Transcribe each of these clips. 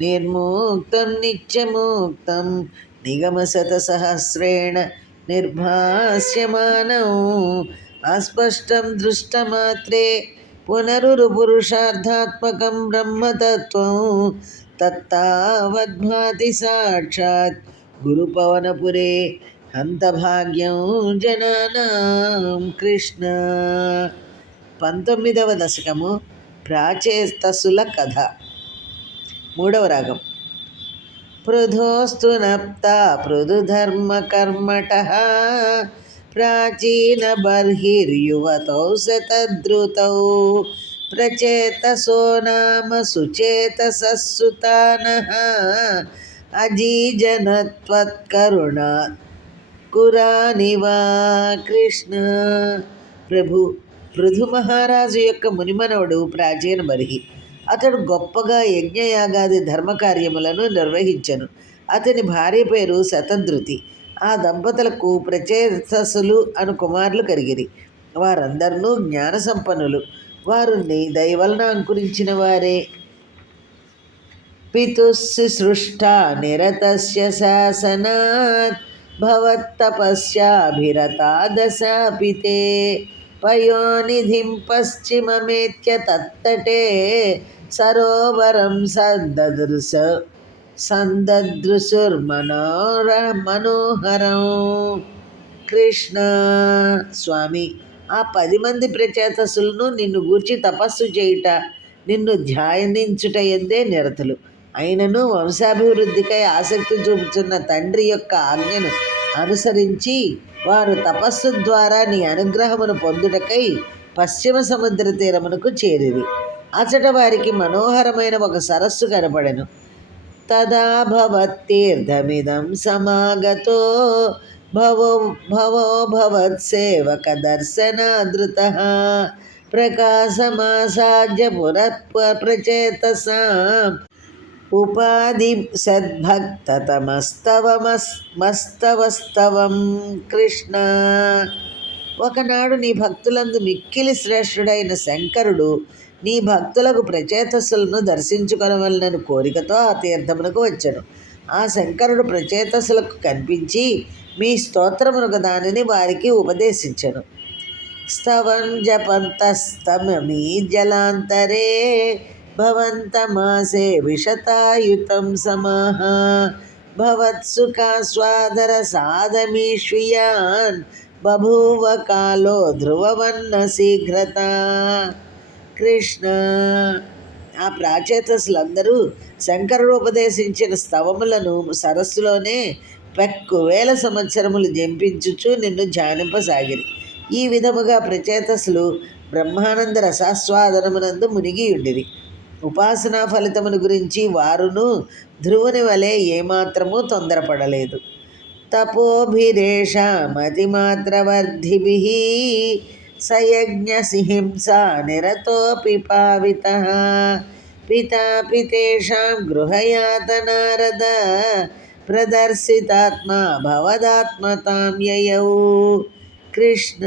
నిర్ముక్తం నిత్యముక్తం నిగమశతసహస్రేణ నిర్భాస్యమానం. అస్పష్టం దృష్టమాత్రే పునరుపురుషార్థాత్మకం బ్రహ్మతత్వం. తత్తావద్భాతి సాక్షాత్ గురుపవనపురే హంతభాగ్యం జనానాం కృష్ణ. పంతొమ్మిదవ దశకము ప్రాచేస్తసుల కథ. మూడవ రాగం. పృథోస్తు నప్తా పృథుధర్మకర్మట ప్రాచీన బర్హిర్యువతౌ శతద్రుతౌ ప్రచేతసో నామ సుచేతసస్సుతానః అజీజనత్వత్కరుణా కురానివా కృష్ణ. ప్రభు పృథు మహారాజు యొక్క మునిమనవుడు ప్రాచీన బర్హి. అతడు గొప్పగా యజ్ఞయాగాది ధర్మకార్యములను నిర్వహించను. అతని భార్య పేరు శతధృతి. ఆ దంపతులకు ప్రచేతసులు అను కుమారులు కలిగిరి. వారందరూ జ్ఞాన సంపన్నులు వారు దైవలన అంకురించిన వారే. పితుస్సి సృష్ట నిరతస్య శాసనాత్ భవత్తపస్యాభిరతా దశాపితే పయోనిధిం పశ్చిమమేత్య తత్తటే సరోవరం సందదృశ సందదృశుర్మనోర మనోహరం కృష్ణ స్వామి ఆ పది మంది ప్రచేతసులను నిన్ను గూర్చి తపస్సు చేయుట నిన్ను ధ్యానించుట ఎందే నిరతులు. అయినను వంశాభివృద్ధికై ఆసక్తి చూపుతున్న తండ్రి యొక్క ఆజ్ఞను అనుసరించి వారు తపస్సు ద్వారా నీ అనుగ్రహమును పొందుటకై పశ్చిమ సముద్ర తీరమునకు చేరిరి. అచట వారికి మనోహరమైన ఒక సరస్సు కనపడెను. తదా భవత్తీర్థమిదం సమాగతో భవో భవో భవత్సేవక దర్శనాదృత ప్రకాశమాసాద్య పురత్వ ప్రచేతసాం. ఉపాధి సద్భక్తమస్తవమస్తవస్తవం కృష్ణ. ఒకనాడు నీ భక్తులందు మిక్కిలి శ్రేష్ఠుడైన శంకరుడు నీ భక్తులకు ప్రచేతస్సులను దర్శించుకొనవలనని కోరికతో ఆ తీర్థమునకు వచ్చాను. ఆ శంకరుడు ప్రచేతస్సులకు కనిపించి మీ స్తోత్రమునకు దానిని వారికి ఉపదేశించను. స్తవం జపంతస్తమీ జలాంతరే భవంతమాసే విషతాయుతం సమాహ భవత్సుఖాస్వాదర సాధమీష్వియాన్ బభూవ కాలో ధ్రువవన్న శీఘ్రత కృష్ణ ఆ ప్రాచేతసులందరూ శంకరుడు ఉపదేశించిన స్తవములను సరస్సులోనే పెక్కు వేల సంవత్సరములు జంపించుచు నిన్ను ధ్యానింపసాగిరి. ఈ విధముగా ప్రచేతసులు బ్రహ్మానంద రసాస్వాదనమునందు మునిగి ఉండిరి ఉపాసనా ఫలితమును గురించి వారును ధ్రువుని వలె ఏమాత్రము తొందరపడలేదు. తపోభిరేషామతిమాత్రవర్ధిభి సయజ్ఞసిహింస నిరతోపి పావిత పితాపితేషాం గృహయాతనారద ప్రదర్శితాత్మా భవదాత్మతాం యయౌ. కృష్ణ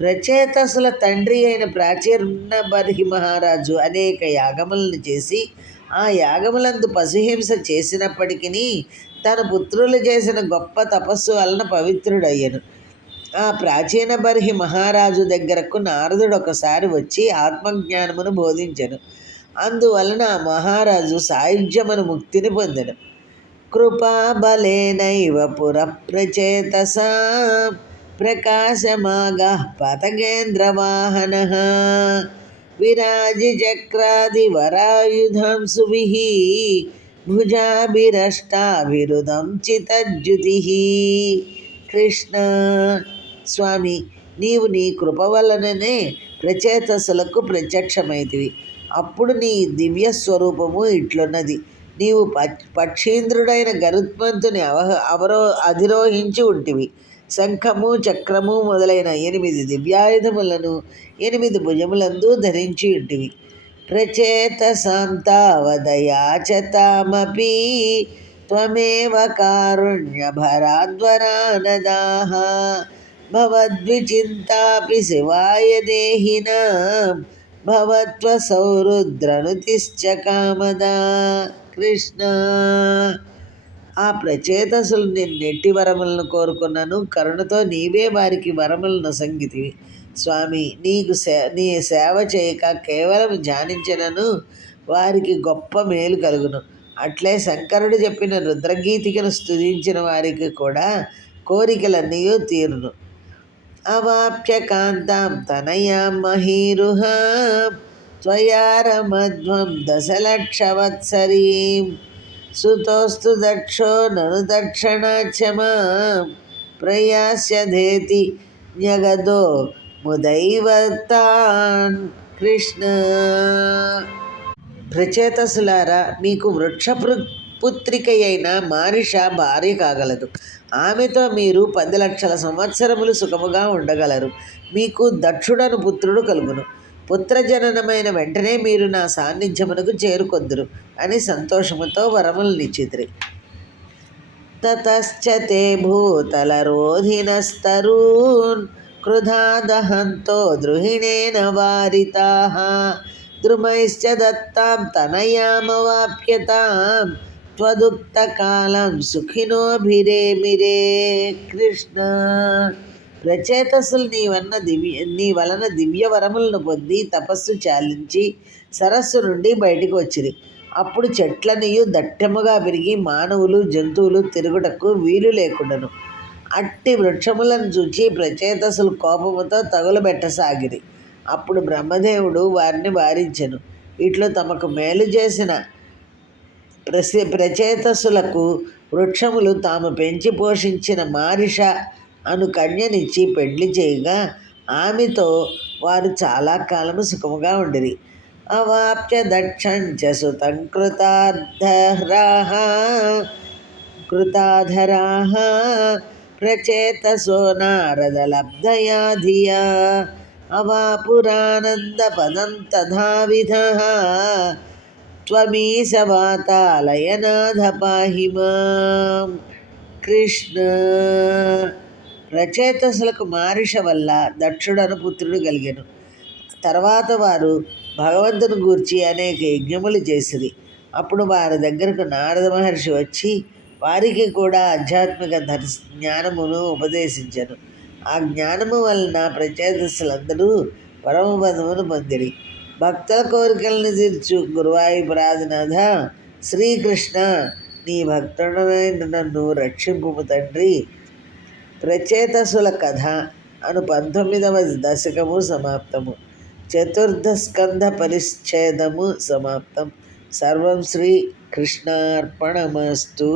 ప్రచేతసుల తండ్రి అయిన ప్రాచీర్ణ బర్హి మహారాజు అనేక యాగములను చేసి ఆ యాగములందు పశుహింస చేసినప్పటికీ తన పుత్రులు చేసిన గొప్ప తపస్సు వలన పవిత్రుడయ్యను. ఆ ప్రాచీన బర్హి మహారాజు దగ్గరకు నారదుడు ఒకసారి వచ్చి ఆత్మజ్ఞానమును బోధించను. అందువలన ఆ మహారాజు సాయుధ్యమును ముక్తిని పొందను. కృపాబలేనైవ పుర ప్రచేతసా ప్రకాశమాగా పతగేంద్రవాహన. విరాజిచక్రాదివరాయుధం సుభిః భుజాభిరష్టాభిరుదం చితజ్యుతి. కృష్ణ స్వామి నీవు నీ కృప వలననే ప్రచేతసులకు ప్రత్యక్షమైతివి అప్పుడు నీ దివ్య స్వరూపము ఇట్లున్నది. నీవు పక్షీంద్రుడైన గరుత్మంతుని అవహ అవరో అధిరోహించి ఉంటివి. శంఖము చక్రము మొదలైన ఎనిమిది దివ్యాయుధములను ఎనిమిది భుజములందు ధరించి ఉంటివి. ప్రచేత శాంతావదయాచతామపి త్వమేవ కారుణ్యభరాద్వరానదాహ భవద్విచింతాపి శివాయ నేహినామ్ భవత్వ సౌరుద్రనుతిశ్చ కామదా కృష్ణ. ఆ ప్రచేతసులు నేను నెట్టి వరములను కోరుకున్నాను. కరుణతో నీవే వారికి వరములను సంగితివి స్వామి నీకు సే నీ సేవ చేయక కేవలం ధ్యానించినను వారికి గొప్ప మేలు కలుగును. అట్లే శంకరుడు చెప్పిన రుద్రగీతికను స్తుతించిన వారికి కూడా కోరికలన్నీ తీరును. అవాప్య కాంతాం తనయా మహీరుహ. త్వయారమధ్వం దశలక్షవత్సరీం సుతోస్తు దక్షో నను దక్షిణాచమా ప్రయాస్యధేతి న్యగదో ముదైవతాన్ కృష్ణ ప్రచేతసులారా మీకు వృక్ష పుత్రిక అయిన మారిష భార్య కాగలదు. ఆమెతో మీరు పది లక్షల సంవత్సరములు సుఖముగా ఉండగలరు. మీకు దక్షుడను పుత్రుడు కలుగును. పుత్రజననమైన వెంటనే మీరు నా సాన్నిధ్యమునకు చేరుకొందురు అని సంతోషముతో వరములనిచ్చిద్రి తతశ్చతే భూతలరోధినస్తరూన్ క్రుధాదహంతో ద్రుహిణేన వారితా. ద్రుమైశ్చ దత్తాం తనయామవాప్యతాం. త్వదుక్తకాలం సుఖినోభిరేమిరే కృష్ణ. రచయితస్సులు నీ వలన దివ్య నీ వలన దివ్య వరములను పొంది తపస్సు చాలించి సరస్సు నుండి బయటకు వచ్చిరి. అప్పుడు చెట్లనియు దట్టముగా పెరిగి మానవులు జంతువులు తిరుగుటకు వీలు లేకుండాను. అట్టి వృక్షములను చూచి ప్రచేతసులు కోపముతో తగులబెట్టసాగిరి. అప్పుడు బ్రహ్మదేవుడు వారిని వారించెను. వీటిలో తమకు మేలు చేసిన ప్రసి ప్రచేతసులకు వృక్షములు తాము పెంచి పోషించిన మారిష అను కన్యనిచ్చి పెళ్లి చేయగా ఆమెతో వారు చాలా కాలము సుఖముగా ఉండిరి అవాప్య దక్షంచ సుతం కృతాధరాహ కృతాధరాహ ప్రచేతసో నారదలబ్ధయా ధియా అవాపురానందపదం తథావిధ త్వమీశవాతాలయనాథ పాహి మాం కృష్ణ రచయితసులకు మారిష వల్ల దక్షుడను పుత్రుడు కలిగాను. తర్వాత వారు భగవంతుని గూర్చి అనేక యజ్ఞములు చేసిరి. అప్పుడు వారి దగ్గరకు నారద మహర్షి వచ్చి వారికి కూడా ఆధ్యాత్మిక జ్ఞానమును ఉపదేశించను. ఆ జ్ఞానము వలన ప్రచేతస్సులందరూ పరమపదమును పొందిరి. భక్తుల కోరికలను తీర్చు గురువాయి ప్రాధినాథ శ్రీకృష్ణ నీ భక్తుడైన నన్ను రక్షింపు తండ్రి. ప్రచేతసుల కథ అను పంతొమ్మిదవ దశకము సమాప్తము. చతుర్థ స్కంధ పరిచ్ఛేదము సమాప్తం. సర్వం శ్రీ కృష్ణార్పణమస్తు.